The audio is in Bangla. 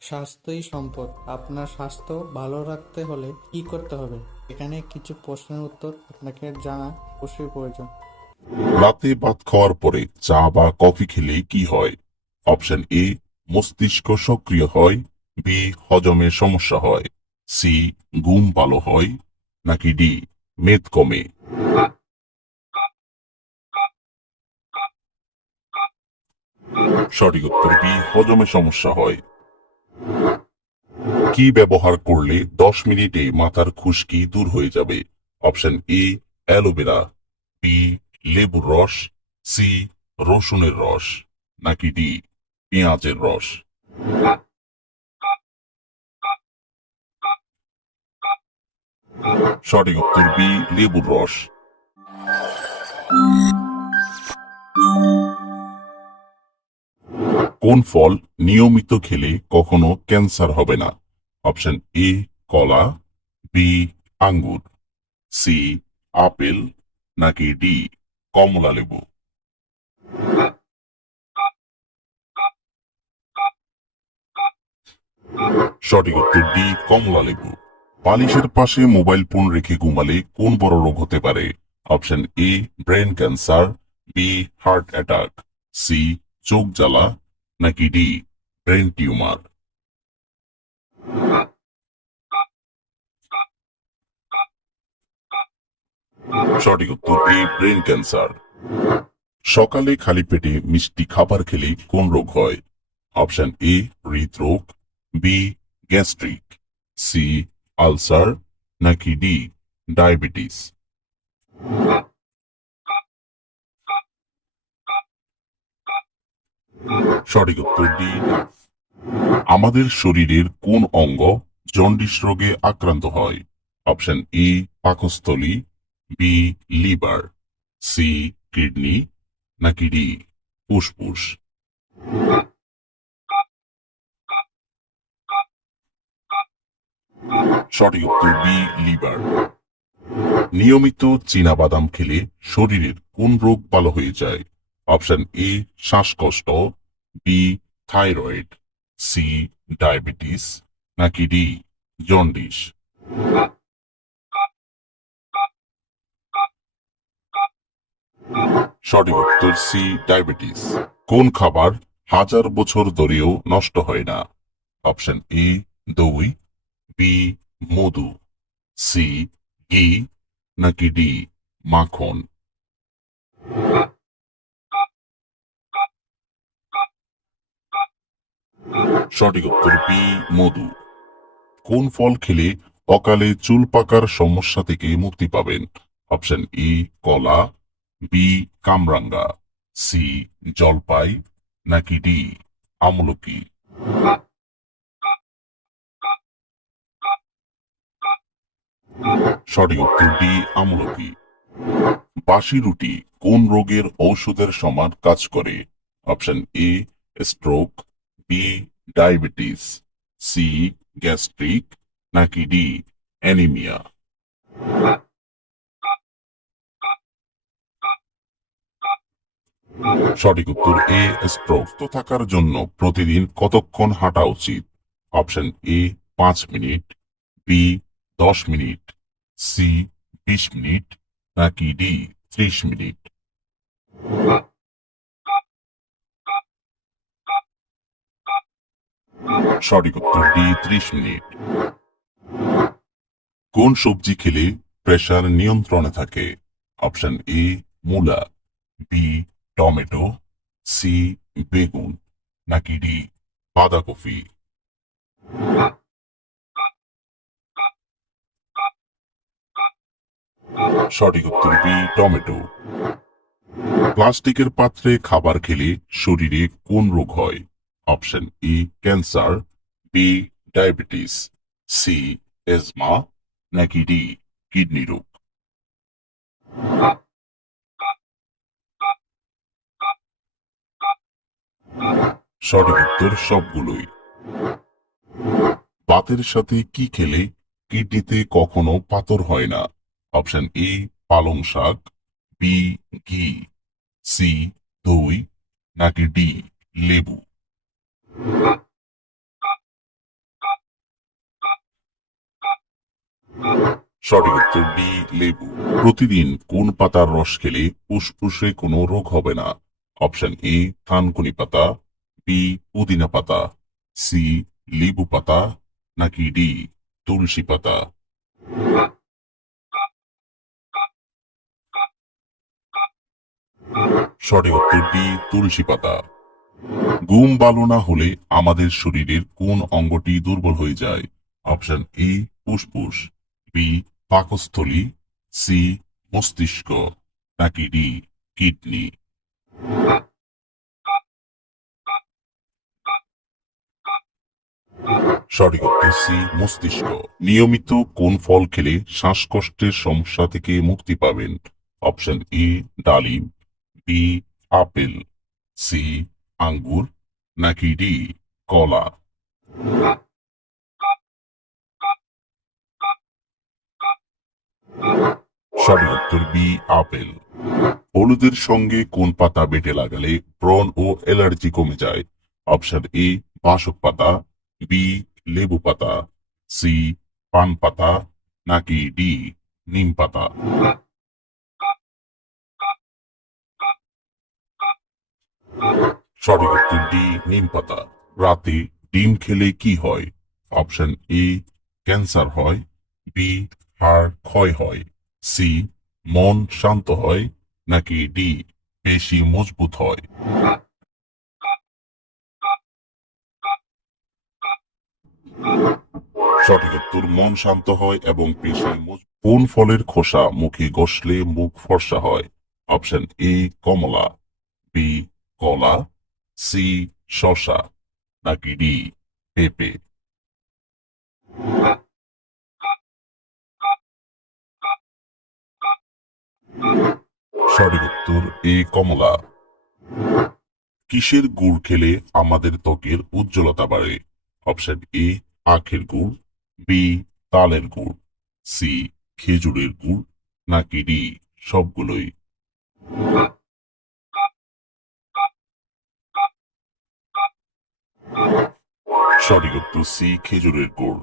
স্বাস্থ্যই সম্পদ। আপনার স্বাস্থ্য ভালো রাখতে হলে কি করতে হবে? এখানে কিছু প্রশ্নের উত্তর আপনাকে জানা অবশ্যই প্রয়োজন। রাতে ভাত খাওয়ার পরে চা বা কফি খেলে কি হয়? অপশন এ, মস্তিষ্ক সক্রিয় হয়। বি, হজমে সমস্যা হয়। সি, ঘুম ভালো হয়। নাকি ডি, মেদ কমে? সঠিক উত্তর বি, হজমে সমস্যা হয়। কি ব্যবহার করলে 10 মিনিটে মাথার খুশকি দূর হয়ে যাবে? Option A, aloe vera. বি, লেবুর রস। সি, রসুনের রস। নাকি ডি, পেঁয়াজের রস? সঠিক উত্তর বি, লেবুর রস। কোন ফল নিয়মিত খেলে কখনো ক্যান্সার হবে না? অপশন এ, কলা। বি, আঙ্গুর। C, apple. নাকি ডি, কমলা লেবু? সঠিক উত্তর ডি, কমলা লেবু। বালিশের পাশে মোবাইল ফোন রেখে ঘুমালে কোন বড় রোগ হতে পারে? Option A, brain cancer. B, heart attack. C, চোখ জ্বালা। নাকি ডি, ব্রেন টিউমার? সঠিক উত্তর এ, ব্রেন ক্যান্সার। সকালে খালি পেটে মিষ্টি খাবার খেলে কোন রোগ হয়? অপশন এ, হৃদরোগ। B, gastric. C, ulcer. নাকি ডি, ডায়াবেটিস? সঠিক উত্তর ডি। আমাদের শরীরের কোন অঙ্গ জন্ডিস রোগে আক্রান্ত হয়? অপশন এ, পাকস্থলী। B, liver. C, kidney. নাকি ডি, ফুসফুস? সঠিক উত্তর বি, লিভার। নিয়মিত চীনাবাদাম খেলে শরীরের কোন রোগ ভালো হয়ে যায়? অপশন এ, শ্বাসকষ্ট। B, thyroid. C, diabetes. নাকি ডি, জন্ডিস? সঠিক উত্তর সি, ডায়াবেটিস। কোন খাবার হাজার বছর ধরেও নষ্ট হয় না? অপশন এ, দই। বি, মধু। সি, ঘি। নাকি ডি, মাখন? সঠিক উত্তর বি, মধু। কোন ফল খেলে অকালে চুল পাকার সমস্যা থেকে মুক্তি পাবেন? অপশন এ, কলা। বি, কামরাঙ্গা। সি, জলপাই। নাকি ডি, আমলকি? সঠিক উত্তর ডি, আমলকি। বাসি রুটি কোন রোগের ঔষধের সমান কাজ করে? Option A, stroke. B, diabetes. C, gastric. নাকি ডি, অ্যানিমিয়া? সঠিক উত্তর এ, স্ট্রোক। সুস্থ থাকার জন্য প্রতিদিন কতক্ষণ হাঁটা উচিত? Option A, 5 minute. B, 10 minute. C, 20 minute. নাকি ডি, 30 মিনিট? সঠিক উত্তর ডি, 30 মিনিট। কোন সবজি খেলে প্রেসার নিয়ন্ত্রণে থাকে? অপশন এ, মূলা। B, tomato. সি, বেগুন। নাকি ডি, বাঁধাকপি? সঠিক উত্তর বি, টমেটো। প্লাস্টিকের পাত্রে খাবার খেলে শরীরে কোন রোগ হয়? Option A, cancer. B, diabetes. C, asthma. নাকি ডি, কিডনি রোগ? সঠিক উত্তর সবগুলোই। ভাতের সাথে কি খেলে কিডনিতে কখনো পাথর হয় না? অপশন এ, পালং শাক। বি, ঘি। সি, দই। নাকি ডি, লেবু? সঠিক উত্তর ডি লেবু। প্রতিদিন কোন পাতার রস খেলে ফুসফুসে কোনো রোগ হবে না? অপশন এ থানকুনি পাতা, বি পুদিনা পাতা, সি লেবু পাতা, নাকি ডি তুলসী পাতা? সঠিক উত্তর ডি তুলসী পাতা। ঘুম ভালো না হলে আমাদের শরীরের কোন অঙ্গটি দুর্বল হয়ে যায়? অপশন এ ফুসফুস, বি পাকস্থলী, সি মস্তিষ্ক, নাকি ডি কিডনি? সঠিক উত্তর সি মস্তিষ্ক। নিয়মিত কোন ফল খেলে শ্বাসকষ্টের সমস্যা থেকে মুক্তি পাবেন? অপশন এ ডালিম, বি আপেল, সি আঙ্গুর, নাকি ডি কলা? সঠিক উত্তর বি আপেল। হলুদের সঙ্গে কোন পাতা বেটে লাগালে ব্রণ ও অ্যালার্জি কমে যায়? অপশন এ বাসক পাতা, বি লেবু পাতা, সি পান পাতা, নাকি ডি নিম পাতা? সঠিক উত্তর ডি নিম পাতা। রাতে ডিম খেলে কি হয়? অপশন এ ক্যান্সার হয়, বি হাড় ক্ষয় হয়, সি মন শান্ত হয়, নাকি ডি পেশি মজবুত হয়? সঠিক উত্তর মন শান্ত হয় এবং পেশি মজবুত। কোন ফলের খোসা মুখে ঘষলে মুখ ফর্সা হয়? অপশন এ কমলা, বি কলা, সি শসা, নাকি ডি পেঁপে? সঠিক উত্তর এ কমলা। কিসের গুড় খেলে আমাদের ত্বকের উজ্জ্বলতা বাড়ে? অপশন এ আখের গুড়, বি তালের গুড়, সি খেজুরের গুড়, নাকি ডি সবগুলোই? সঠিক উত্তর সি খেজুরের গুড়।